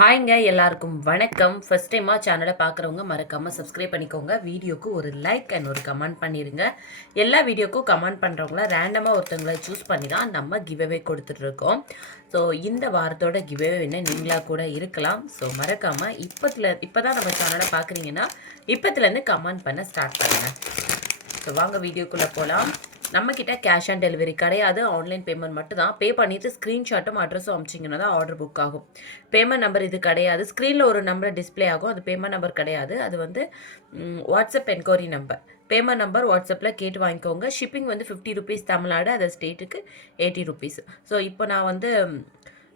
ஹாய்ங்க எல்லாருக்கும் வணக்கம். ஃபர்ஸ்ட் டைமாக சேனலை பார்க்குறவங்க மறக்காமல் சப்ஸ்கிரைப் பண்ணிக்கோங்க. வீடியோக்கு ஒரு லைக் அண்ட் ஒரு கமெண்ட் பண்ணிடுங்க. எல்லா வீடியோக்கும் கமெண்ட் பண்ணுறவங்கள ரேண்டமாக ஒருத்தவங்களை சூஸ் பண்ணி தான் நம்ம கிவ்அவே கொடுத்துட்ருக்கோம். ஸோ இந்த வாரத்தோட கிவ்அவே என்ன நீங்களாக கூட இருக்கலாம். ஸோ மறக்காமல் இப்போ தான் நம்ம சேனலை பார்க்குறீங்கன்னா இப்போத்துலேருந்து கமெண்ட் பண்ண ஸ்டார்ட் பண்ணுங்கள். ஸோ வாங்க வீடியோக்குள்ளே போகலாம். நம்மக்கிட்ட கேஷ் ஆன் டெலிவரி கிடையாது. ஆன்லைன் பேமெண்ட் மட்டும் தான். பே பண்ணிவிட்டு ஸ்க்ரீன்ஷாட்டும் அட்ரஸும் அமிச்சிங்கன்னா தான் ஆர்டர் புக் ஆகும். பேமெண்ட் நம்பர் இது கிடையாது. ஸ்க்ரீனில் ஒரு நம்பர் டிஸ்பிளே ஆகும். அது பேமெண்ட் நம்பர் கிடையாது. அது வந்து WhatsApp enquiry number. Payment number வாட்ஸ்அப்பில் கேட்டு வாங்கிக்கோங்க. ஷிப்பிங் வந்து 50 ருபீஸ் தமிழ்நாடு, அதர் ஸ்டேட்டுக்கு 80 ருபீஸ். ஸோ இப்போ நான் வந்து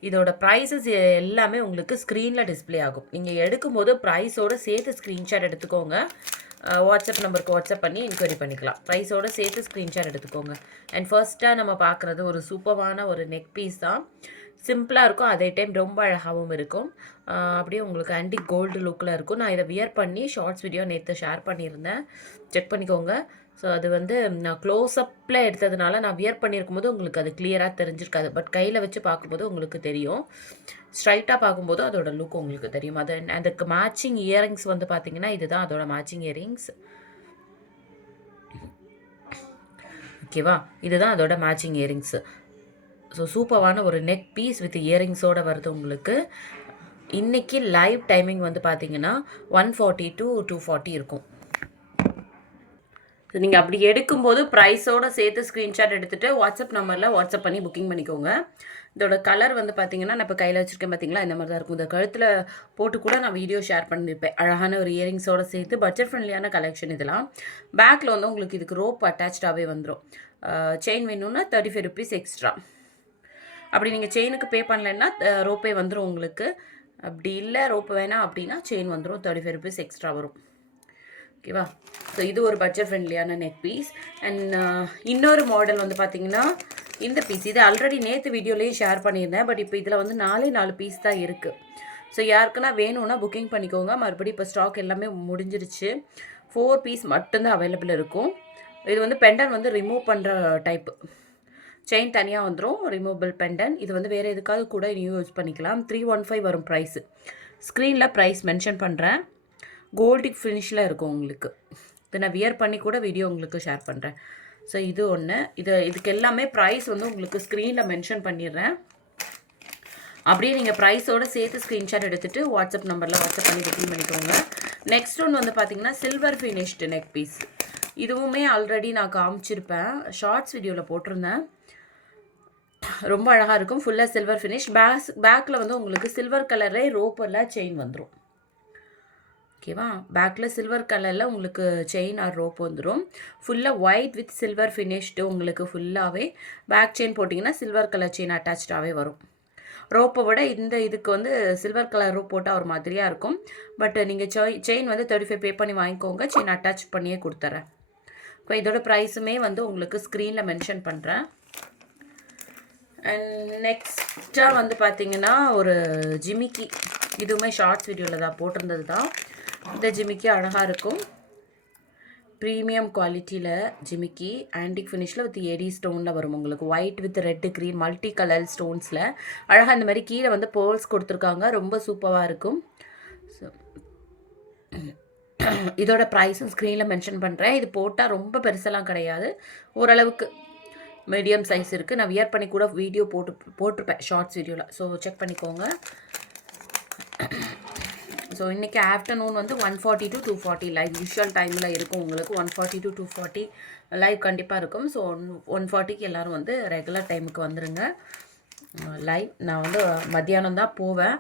இதோட ப்ரைஸஸ் எல்லாமே உங்களுக்கு ஸ்க்ரீனில் டிஸ்பிளே ஆகும். நீங்கள் எடுக்கும்போது ப்ரைஸோடு சேர்த்து ஸ்க்ரீன்ஷாட் எடுத்துக்கோங்க. வாட்ஸ்அப் நம்பருக்கு வாட்ஸ்அப் பண்ணி என்கொயரி பண்ணிக்கலாம். ப்ரைஸோடு சேர்த்து ஸ்க்ரீன்ஷாட் எடுத்துக்கோங்க. அண்ட் ஃபர்ஸ்ட்டாக நம்ம பார்க்குறது ஒரு சூப்பரான ஒரு நெக் பீஸ் தான். சிம்பிளாக இருக்கும், அதே டைம் ரொம்ப அழகாகவும் இருக்கும். அப்படியே உங்களுக்கு ஆன்டிக் கோல்டு லுக்கில் இருக்கும். நான் இதை வியர் பண்ணி ஷார்ட்ஸ் வீடியோ நேற்று ஷேர் பண்ணியிருந்தேன், செக் பண்ணிக்கோங்க. ஸோ அது வந்து நான் க்ளோஸ்அப்பில் எடுத்ததுனால நான் வியர் பண்ணியிருக்கும்போது உங்களுக்கு அது கிளியராக தெரிஞ்சிருக்காது. பட் கையில் வச்சு பார்க்கும்போது உங்களுக்கு தெரியும். ஸ்ட்ரைட்டாக பார்க்கும்போது அதோட லுக் உங்களுக்கு தெரியும். அதுக்கு மேட்சிங் இயரிங்ஸ் வந்து பார்த்தீங்கன்னா இதுதான் அதோட மேட்சிங் இயரிங்ஸ். ஓகேவா, இதுதான் அதோட மேட்சிங் இயரிங்ஸு. ஸோ சூப்பரான ஒரு நெக் பீஸ் வித் இயரிங்ஸோடு வருது உங்களுக்கு. இன்றைக்கி லைவ் டைமிங் வந்து பார்த்தீங்கன்னா 140 to 240 இருக்கும். ஸோ நீங்கள் அப்படி எடுக்கும்போது ப்ரைஸோடு சேர்த்து ஸ்க்ரீன்ஷாட் எடுத்துகிட்டு வாட்ஸ்அப் நம்பரில் வாட்ஸ்அப் பண்ணி புக்கிங் பண்ணிக்கோங்க. இதோட கலர் வந்து பார்த்தீங்கன்னா நான் இப்போ கையில் வச்சுருக்கேன் பார்த்தீங்களா, இந்த மாதிரி தான் இருக்கும். இந்த கழுத்தில் போட்டு கூட நான் வீடியோ ஷேர் பண்ணியிருப்பேன். அழகான ஒரு இயரிங்ஸோடு சேர்த்து பட்ஜெட் ஃப்ரெண்ட்லியான கலெக்ஷன் இதெல்லாம். பேக்கில் வந்து உங்களுக்கு இதுக்கு ரோப் அட்டாச்சாகவே வந்துடும். செயின் வேணும்னா 35 ருபீஸ் எக்ஸ்ட்ரா. அப்படி நீங்கள் செயினுக்கு பே பண்ணலைன்னா ரோப்பே வந்துடும் உங்களுக்கு. அப்படி இல்லை ரோப்பு வேணாம் அப்படின்னா செயின் வந்துடும், 35 ருபீஸ் எக்ஸ்ட்ரா வரும். ஓகேவா. ஸோ இது ஒரு பட்ஜெட் ஃப்ரெண்ட்லியான நெக் பீஸ். அண்ட் இன்னொரு மாடல் வந்து பார்த்தீங்கன்னா இந்த பீஸ். இது ஆல்ரெடி நேற்று வீடியோலேயும் ஷேர் பண்ணியிருந்தேன். பட் இப்போ இதில் வந்து 4 பீஸ் தான் இருக்குது. ஸோ யாருக்குன்னா வேணும்னா புக்கிங் பண்ணிக்கோங்க. மறுபடியும் இப்போ ஸ்டாக் எல்லாமே முடிஞ்சிருச்சு. 4 பீஸ் மட்டும்தான் அவைலபிள் இருக்கும். இது வந்து பெண்டன் வந்து ரிமூவ் பண்ணுற டைப்பு. செயின் தனியாக வந்துடும், ரிமூவபிள் பெண்டன். இது வந்து வேறு எதுக்காவது கூட யூஸ் பண்ணிக்கலாம். 315 வரும் ப்ரைஸு. ஸ்க்ரீனில் ப்ரைஸ் மென்ஷன் பண்ணுறேன். கோல்டிக் ஃபினிஷில் இருக்கும் உங்களுக்கு. இதை நான் வியர் பண்ணி கூட வீடியோ உங்களுக்கு ஷேர் பண்ணுறேன். ஸோ இது ஒன்று. இதுக்கு எல்லாமே ப்ரைஸ் வந்து உங்களுக்கு ஸ்க்ரீனில் மென்ஷன் பண்ணிடுறேன். அப்படியே நீங்கள் ப்ரைஸோடு சேர்த்து ஸ்க்ரீன்ஷாட் எடுத்துகிட்டு வாட்ஸ்அப் நம்பரில் வாட்ஸ்அப் பண்ணி புக்கிங் பண்ணிக்கோங்க. நெக்ஸ்ட் ஒன்று வந்து பார்த்தீங்கன்னா சில்வர் ஃபினிஷ்டு நெக் பீஸ். இதுவுமே ஆல்ரெடி நான் காமிச்சிருப்பேன், ஷார்ட்ஸ் வீடியோவில் போட்டிருந்தேன். ரொம்ப அழகாக இருக்கும். ஃபுல்லாக சில்வர் ஃபினிஷ். பேக்கில் வந்து உங்களுக்கு சில்வர் கலரே ரோப்பில் செயின் வந்துடும். ஓகேவா. பேக்கில் சில்வர் கலரில் உங்களுக்கு செயின் ஆர் ரோப் வந்துடும். ஃபுல்லாக ஒயிட் வித் சில்வர் ஃபினிஷ்டு. உங்களுக்கு ஃபுல்லாகவே பேக் செயின் போட்டிங்கன்னா சில்வர் கலர் செயின் அட்டாச்சாகவே வரும். ரோப்பை விட இதுக்கு வந்து சில்வர் கலர் ரோப் போட்டால் ஒரு மாதிரியாக இருக்கும். பட் நீங்கள் செயின் வந்து 35 பே பண்ணி வாங்கிக்கோங்க. செயின் அட்டாச் பண்ணியே கொடுத்துட்றேன். இப்போ இதோட ப்ரைஸுமே வந்து உங்களுக்கு ஸ்க்ரீனில் மென்ஷன் பண்ணுறேன். அண்ட் நெக்ஸ்ட்டாக வந்து பார்த்தீங்கன்னா ஒரு ஜிமிக்கி. இதுவுமே ஷார்ட்ஸ் வீடியோவில் தான் போட்டிருந்தது தான். இந்த ஜிமிக்கி அழகாக இருக்கும். ப்ரீமியம் குவாலிட்டியில் ஜிமிக்கி. ஆன்டிக் ஃபினிஷில் வித் ஏடி ஸ்டோனில் வரும் உங்களுக்கு. White with red green multi colour ஸ்டோன்ஸில் அழகாக இந்த மாதிரி கீழே வந்து பேர்ல்ஸ் கொடுத்துருக்காங்க. ரொம்ப சூப்பராக இருக்கும். ஸோ இதோட ப்ரைஸும் ஸ்க்ரீனில் மென்ஷன் பண்ணுறேன். இது போட்டால் ரொம்ப பெருசெல்லாம் கிடையாது, ஓரளவுக்கு மீடியம் சைஸ் இருக்குது. நான் வியர் பண்ணி கூட வீடியோ போட்டிருப்பேன் ஷார்ட்ஸ் வீடியோவில். ஸோ செக் பண்ணிக்கோங்க. ஸோ இன்றைக்கி ஆஃப்டர்நூன் வந்து 140 to 240 லைவ் யூஷுவல் டைமில் இருக்கும் உங்களுக்கு. 140 to 240 லைவ் கண்டிப்பாக இருக்கும். ஸோ 140க்கு எல்லோரும் வந்து ரெகுலர் டைமுக்கு வந்துடுங்க லைவ். நான் வந்து மத்தியானம் தான் போவேன்.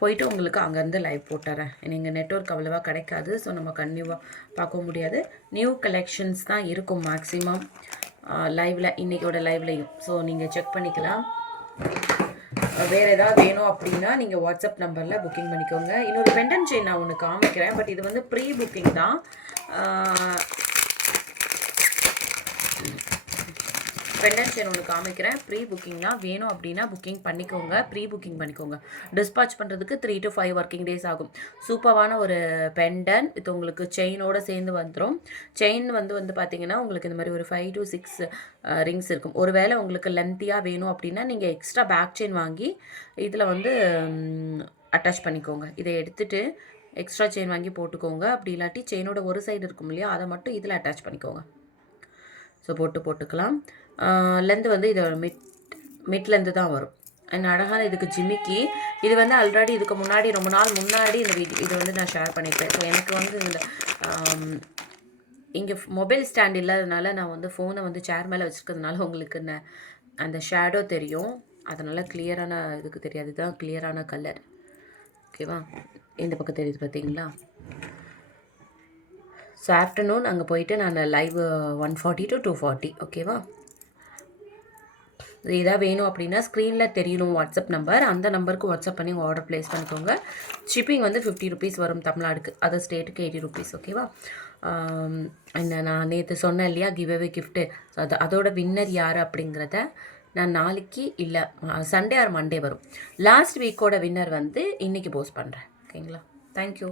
போயிட்டு உங்களுக்கு அங்கேருந்து லைவ் போட்டுறேன். நீங்கள் நெட்வொர்க் அவ்வளோவா கிடைக்காது. ஸோ நம்ம கன்டினியூவாக பார்க்க முடியாது. நியூ கலெக்ஷன்ஸ் தான் இருக்கும் மேக்ஸிமம் லைவில், இன்றைக்கோட லைவ்லையும். ஸோ நீங்கள் செக் பண்ணிக்கலாம். வேறு ஏதாவது வேணும் அப்படின்னா நீங்கள் வாட்ஸ்அப் நம்பரில் புக்கிங் பண்ணிக்கோங்க. இன்னொரு பெண்டன் செயின் நான் ஒன்று காமிக்கிறேன். பட் இது வந்து ப்ரீ புக்கிங் தான். பெண்டன் செயின் ஒன்று காமிக்கிறேன். ப்ரீ புக்கிங் தான். வேணும் அப்படின்னா புக்கிங் பண்ணிக்கோங்க, ப்ரீ புக்கிங் பண்ணிக்கோங்க. டிஸ்பாச் பண்ணுறதுக்கு 3 to 5 ஒர்க்கிங் டேஸ் ஆகும். சூப்பரான ஒரு பெண்டன். இது உங்களுக்கு செயினோடு சேர்ந்து வந்துடும். செயின் வந்து பார்த்தீங்கன்னா உங்களுக்கு இந்த மாதிரி ஒரு 5 to 6 ரிங்ஸ் இருக்கும். ஒருவேளை உங்களுக்கு லென்த்தியாக வேணும் அப்படின்னா நீங்கள் எக்ஸ்ட்ரா பேக் செயின் வாங்கி இதில் வந்து அட்டாச் பண்ணிக்கோங்க. இதை எடுத்துகிட்டு எக்ஸ்ட்ரா செயின் வாங்கி போட்டுக்கோங்க. அப்படி இல்லாட்டி செயினோட ஒரு சைடு இருக்கும் இல்லையா, அதை மட்டும் இதில் அட்டாச் பண்ணிக்கோங்க. ஸோ போட்டுக்கலாம். லென்த்து வந்து இதோட மிட்லேருந்து தான் வரும். அண்ட் அழகான இதுக்கு ஜிமிக்கி. இது வந்து ஆல்ரெடி இதுக்கு முன்னாடி ரொம்ப நாள் முன்னாடி இந்த இது வந்து நான் ஷேர் பண்ணியிருப்பேன். ஸோ எனக்கு வந்து இந்த இங்கே மொபைல் ஸ்டாண்ட் இல்லாததுனால நான் வந்து ஃபோனை வந்து சேர் மேலே வச்சுருக்கிறதுனால உங்களுக்கு அந்த ஷேடோ தெரியும். அதனால் கிளியரான இதுக்கு தெரியாது. இதுதான் கிளியரான கலர். ஓகேவா? இந்த பக்கம் தெரியுது பார்த்தீங்களா? ஸோ ஆஃப்டர்நூன் அங்கே போயிட்டு நான் லைவ் 140 to 240. ஓகேவா? இது இதாக வேணும் அப்படின்னா ஸ்க்ரீனில் தெரியணும் வாட்ஸ்அப் நம்பர். அந்த நம்பருக்கு வாட்ஸ்அப் பண்ணி உங்கள் ஆர்டர் ப்ளேஸ் பண்ணிக்கோங்க. ஷிப்பிங் வந்து 50 rupees வரும் தமிழ்நாடுக்கு. அதர் ஸ்டேட்டுக்கு 80 rupees. ஓகேவா? நான் நேற்று சொன்னேன் இல்லையா கிவ்அவே கிஃப்ட்டு. ஸோ அதோட வின்னர் யார் அப்படிங்கிறத நான் நாளைக்கு இல்லை சண்டே ஆர் மண்டே வரும். லாஸ்ட் வீக்கோட வின்னர் வந்து இன்றைக்கி போஸ்ட் பண்ணுறேன். ஓகேங்களா? தேங்க்யூ.